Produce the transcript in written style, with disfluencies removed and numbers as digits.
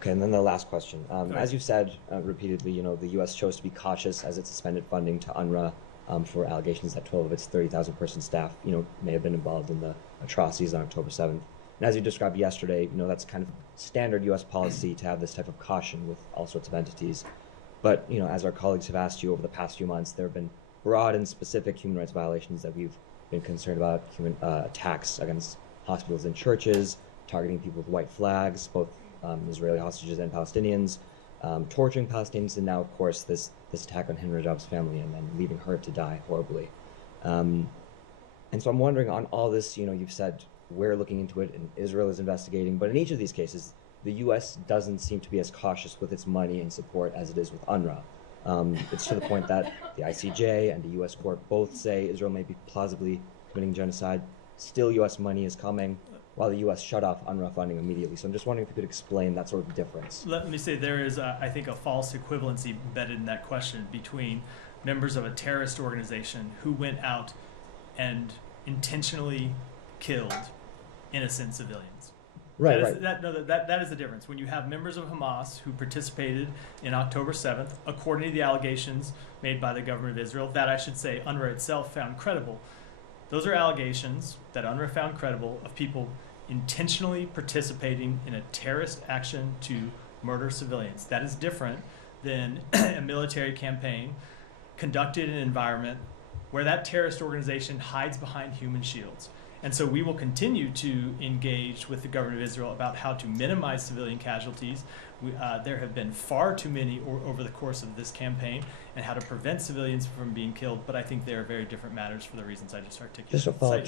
Okay, and then the last question. As you've said repeatedly, the U.S. chose to be cautious as it suspended funding to UNRWA for allegations that 12 of its 30,000 person staff, may have been involved in the atrocities on October 7th. And as you described yesterday, that's kind of standard U.S. policy to have this type of caution with all sorts of entities. But, as our colleagues have asked you over the past few months, there have been broad and specific human rights violations that we've been concerned about, human attacks against hospitals and churches, targeting people with white flags, both Israeli hostages and Palestinians, torturing Palestinians, and now, of course, this attack on Hindu Rajab's family and leaving her to die horribly. And so I'm wondering, on all this, you've said we're looking into it and Israel is investigating, but in each of these cases, the U.S. doesn't seem to be as cautious with its money and support as it is with UNRWA. It's to the point that the ICJ and the U.S. court both say Israel may be plausibly committing genocide. Still, U.S. money is coming, while the U.S. shut off UNRWA funding immediately. So I'm just wondering if you could explain that sort of difference. Let me say there is, I think, a false equivalency embedded in that question between members of a terrorist organization who went out and intentionally killed innocent civilians. Right. That is the difference. When you have members of Hamas who participated in October 7th, according to the allegations made by the government of Israel, that I should say UNRWA itself found credible. Those are allegations that UNRWA found credible of people intentionally participating in a terrorist action to murder civilians. That is different than a military campaign conducted in an environment where that terrorist organization hides behind human shields. And so we will continue to engage with the government of Israel about how to minimize civilian casualties. There have been far too many over the course of this campaign, and how to prevent civilians from being killed. But I think they are very different matters for the reasons I just articulated. Just a follow-up,